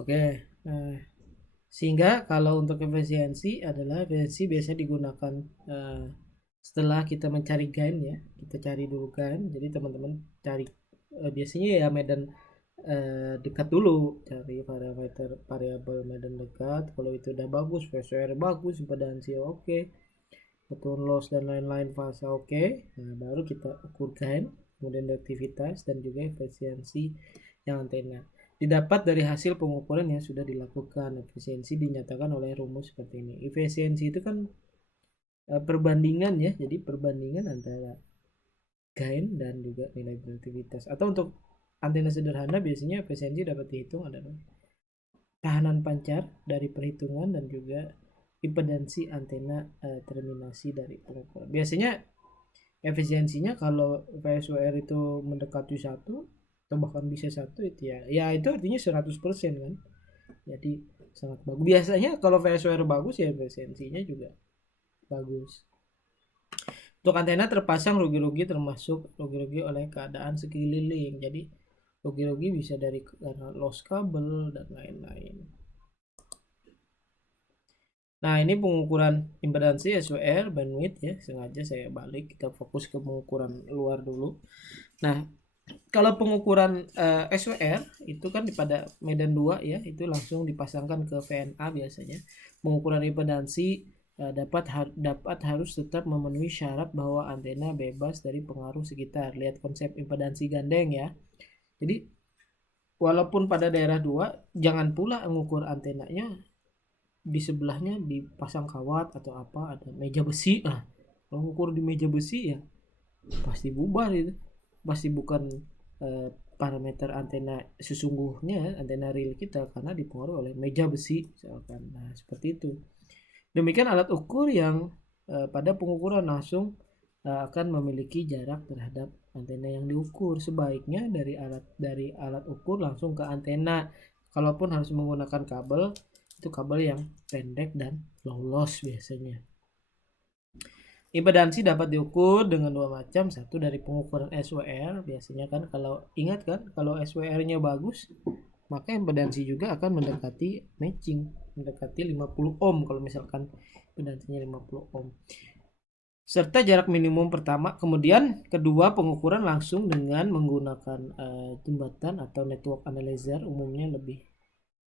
Oke. Nah, sehingga kalau untuk efisiensi biasanya digunakan eh, setelah kita mencari gain ya, kita cari dulu gain. Jadi teman-teman cari biasanya ya medan dekat dulu, cari parameter variabel medan dekat. Kalau itu udah bagus, VSWR bagus, impedansi oke, betul loss dan lain-lain fase oke. Nah, baru kita ukur gain, kemudian aktivitas dan juga efisiensi yang antena. Didapat dari hasil pengukuran yang sudah dilakukan. Efisiensi dinyatakan oleh rumus seperti ini. Efisiensi itu kan perbandingan ya, jadi perbandingan antara gain dan juga nilai produktivitas. Atau untuk antena sederhana biasanya efisiensi dapat dihitung adalah tahanan pancar dari perhitungan dan juga impedansi antena terminasi dari pengukuran. Biasanya efisiensinya kalau VSWR itu mendekati satu atau bahkan bisa satu itu ya itu artinya 100% kan. Jadi sangat bagus. Biasanya kalau VSWR bagus ya efisiensinya juga bagus. Untuk antena terpasang rugi-rugi termasuk rugi-rugi oleh keadaan sekeliling. Jadi rugi-rugi bisa dari karena loss kabel dan lain-lain. Nah, ini pengukuran impedansi SWR, bandwidth ya. Sengaja saya balik, kita fokus ke pengukuran luar dulu. Nah, kalau pengukuran SWR itu kan pada medan 2 ya, itu langsung dipasangkan ke VNA biasanya. Pengukuran impedansi dapat harus tetap memenuhi syarat bahwa antena bebas dari pengaruh sekitar. Lihat konsep impedansi gandeng ya. Jadi walaupun pada daerah 2, jangan pula mengukur antenanya di sebelahnya dipasang kawat atau apa, ada meja besi. Nah, kalau mengukur di meja besi ya pasti bubar itu, pasti bukan eh, parameter antena sesungguhnya, antena real kita, karena dipengaruhi oleh meja besi misalkan. Nah, seperti itu. Demikian alat ukur yang pada pengukuran langsung akan memiliki jarak terhadap antena yang diukur. Sebaiknya dari alat ukur langsung ke antena. Kalaupun harus menggunakan kabel, itu kabel yang pendek dan low loss biasanya. Impedansi dapat diukur dengan dua macam. Satu dari pengukuran SWR, biasanya kan kalau ingat kan, kalau SWR-nya bagus, maka impedansi juga akan mendekati matching, mendekati 50 ohm kalau misalkan impedansinya 50 ohm. Serta jarak minimum pertama, kemudian kedua pengukuran langsung dengan menggunakan jembatan atau network analyzer, umumnya lebih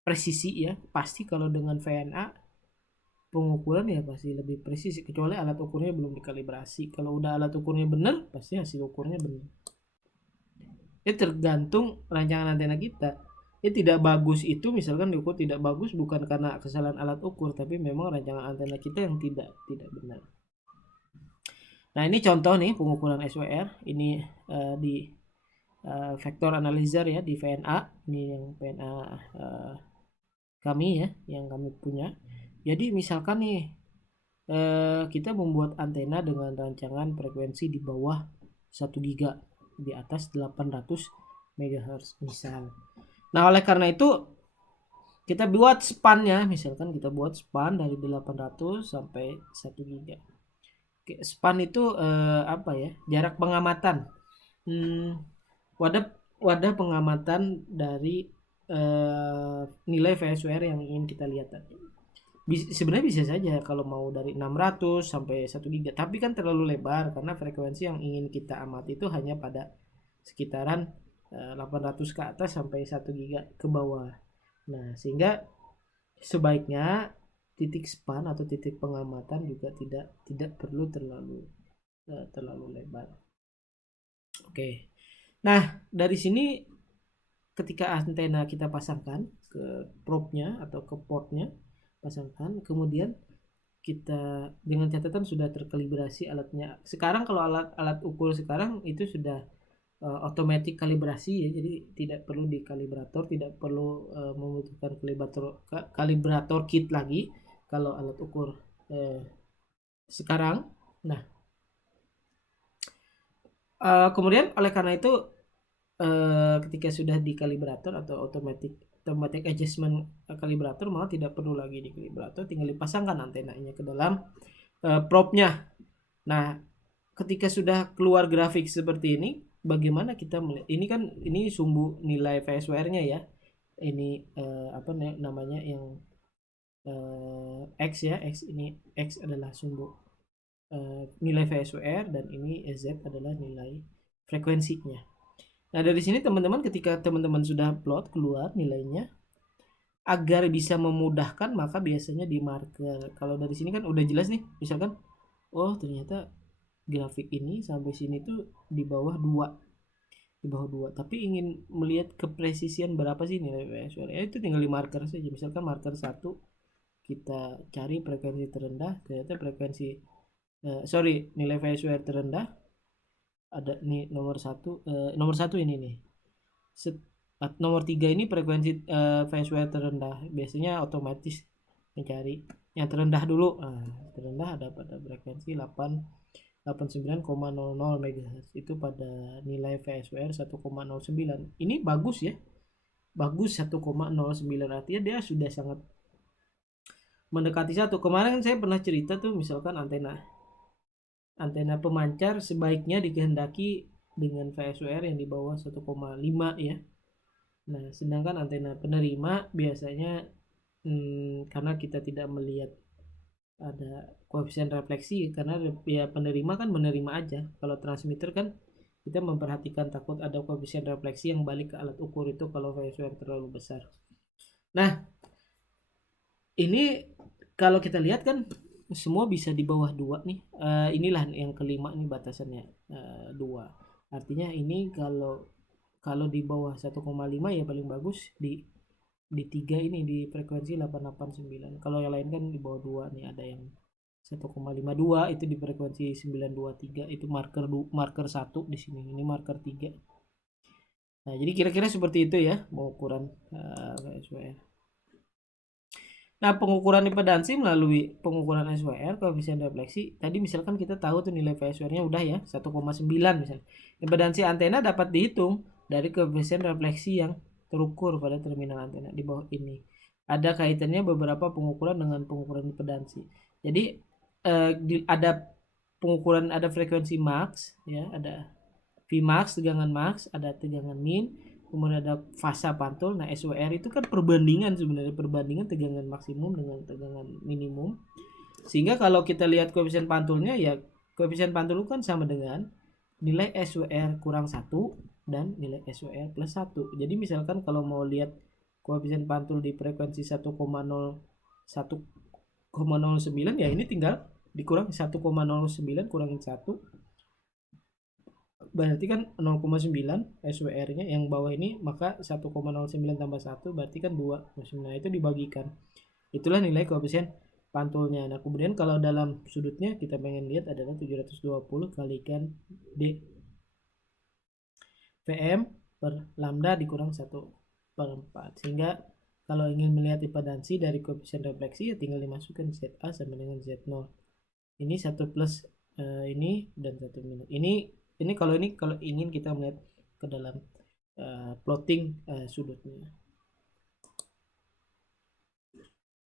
presisi ya. Pasti kalau dengan VNA pengukuran ya pasti lebih presisi, kecuali alat ukurnya belum dikalibrasi. Kalau udah alat ukurnya benar, pasti hasil ukurnya benar. Ini tergantung rancangan antena kita. Ini tidak bagus itu misalkan diukur tidak bagus bukan karena kesalahan alat ukur, tapi memang rancangan antena kita yang tidak benar. Nah, ini contoh nih pengukuran SWR. Ini di vector analyzer ya, di VNA. Ini yang VNA kami ya, yang kami punya. Jadi misalkan nih kita membuat antena dengan rancangan frekuensi di bawah 1 giga, di atas 800 MHz misal. Nah, oleh karena itu kita buat span-nya, misalkan kita buat span dari 800 sampai 1 giga. Span itu apa ya? Jarak pengamatan. Wadah wadah pengamatan dari nilai VSWR yang ingin kita lihat tadi. Sebenarnya bisa saja kalau mau dari 600 sampai 1 giga, tapi kan terlalu lebar karena frekuensi yang ingin kita amati itu hanya pada sekitaran 800 ke atas sampai 1 giga ke bawah. Nah, sehingga sebaiknya titik span atau titik pengamatan juga tidak perlu terlalu lebar. Oke. Nah, dari sini ketika antena kita pasangkan ke probe-nya atau ke port-nya, pasangkan, kemudian kita dengan catatan sudah terkalibrasi alatnya. Sekarang kalau alat ukur sekarang itu sudah otomatis kalibrasi ya, jadi tidak perlu di kalibrator, tidak perlu membutuhkan kalibrator kit lagi kalau alat ukur sekarang. Nah, kemudian oleh karena itu ketika sudah di kalibrator atau automatic adjustment kalibrator, malah tidak perlu lagi di kalibrator, tinggal dipasangkan antenanya ke dalam probe-nya. Nah, ketika sudah keluar grafik seperti ini, bagaimana kita melihat ini kan, ini sumbu nilai VSWR-nya ya. ini apa namanya yang X ya, X ini, X adalah sumbu nilai VSWR, dan ini Z adalah nilai frekuensinya. Nah, dari sini teman-teman, ketika teman-teman sudah plot keluar nilainya, agar bisa memudahkan maka biasanya di marker. Kalau dari sini kan udah jelas nih, misalkan oh ternyata grafik ini sampai sini tuh di bawah 2, tapi ingin melihat kepresisian berapa sih nilai VSWR, ya itu tinggal di marker saja. Misalkan marker 1 kita cari frekuensi terendah, ternyata frekuensi nilai VSWR terendah ada nih nomor 1 ini nih. Nomor 3 ini frekuensi VSWR terendah, biasanya otomatis mencari yang terendah dulu. Terendah ada pada frekuensi 89,00 MHz, itu pada nilai VSWR 1,09. Ini bagus ya, bagus 1,09, artinya dia sudah sangat mendekati 1. Kemarin saya pernah cerita tuh, misalkan antena pemancar sebaiknya dikehendaki dengan VSWR yang di bawah 1,5 ya. Nah, sedangkan antena penerima biasanya karena kita tidak melihat ada koefisien refleksi, karena ya penerima kan menerima aja. Kalau transmitter kan kita memperhatikan takut ada koefisien refleksi yang balik ke alat ukur itu kalau VSWR terlalu besar. Nah, ini kalau kita lihat kan semua bisa di bawah 2 nih. Inilah yang kelima nih batasannya, 2. Artinya ini kalau di bawah 1,5 ya paling bagus di 3 ini, di frekuensi 889. Kalau yang lain kan di bawah 2 nih, ada yang 1,52 itu di frekuensi 923, itu marker 1 di sini. Ini marker 3. Nah, jadi kira-kira seperti itu ya pengukuran VSWR. Nah, pengukuran impedansi melalui pengukuran SWR, koefisien refleksi. Tadi misalkan kita tahu tuh nilai VSWR-nya udah ya 1,9 misalnya. Impedansi antena dapat dihitung dari koefisien refleksi yang terukur pada terminal antena di bawah ini. Ada kaitannya beberapa pengukuran dengan pengukuran impedansi. Jadi ada pengukuran, ada frekuensi max ya, ada Vmax tegangan max, ada tegangan min, kemudian ada fasa pantul. Nah, SWR itu kan perbandingan, sebenarnya perbandingan tegangan maksimum dengan tegangan minimum. Sehingga kalau kita lihat koefisien pantulnya, ya koefisien pantul kan sama dengan nilai SWR kurang 1 dan nilai SWR plus 1. Jadi misalkan kalau mau lihat koefisien pantul di frekuensi 1,09 ya ini tinggal dikurang 1,09 kurangin 1, berarti kan 0,9 SWR-nya yang bawah ini, maka 1,09 tambah 1 berarti kan 2. Nah, itu dibagikan. Itulah nilai koefisien pantulnya. Nah, kemudian kalau dalam sudutnya kita pengen lihat adalah 720 kalikan D Vm per lambda dikurang 1/4. Sehingga kalau ingin melihat impedansi dari koefisien refleksi ya tinggal dimasukkan ZA sama dengan Z0. Ini 1 plus ini dan 1 minus. Ini kalau ingin kita melihat ke dalam plotting sudutnya.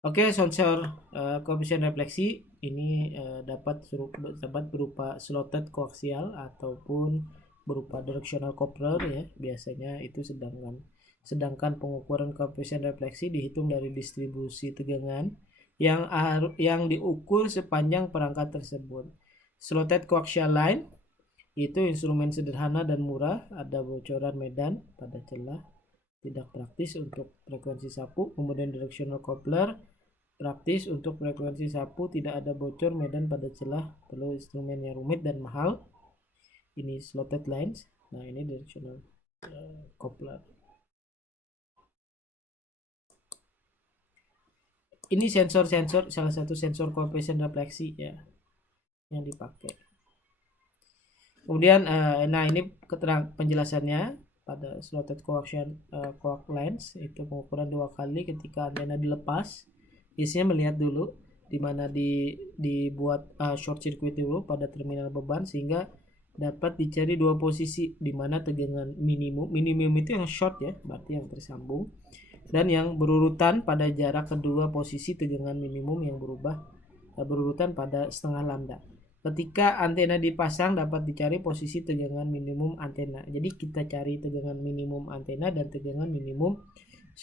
Oke, sensor koefisien refleksi ini dapat berupa slotted koaksial ataupun berupa directional coupler ya. Biasanya itu sedangkan pengukuran koefisien refleksi dihitung dari distribusi tegangan yang diukur sepanjang perangkat tersebut. Slotted coaxial line itu instrumen sederhana dan murah, ada bocoran medan pada celah, tidak praktis untuk frekuensi sapu. Kemudian directional coupler praktis untuk frekuensi sapu, tidak ada bocor medan pada celah, perlu instrumen yang rumit dan mahal. Ini slotted lines. Nah, ini directional coupler. Ini sensor salah satu sensor koefisien refleksi ya yang dipakai. Kemudian nah ini penjelasannya pada slotted coaxial lines, itu pengukuran 2 kali ketika antena dilepas. Biasanya melihat dulu di mana dibuat short circuit dulu pada terminal beban sehingga dapat dicari 2 posisi di mana tegangan minimum itu yang short ya, berarti yang tersambung, dan yang berurutan pada jarak kedua posisi tegangan minimum yang berurutan pada setengah lambda. Ketika antena dipasang dapat dicari posisi tegangan minimum antena. Jadi kita cari tegangan minimum antena dan tegangan minimum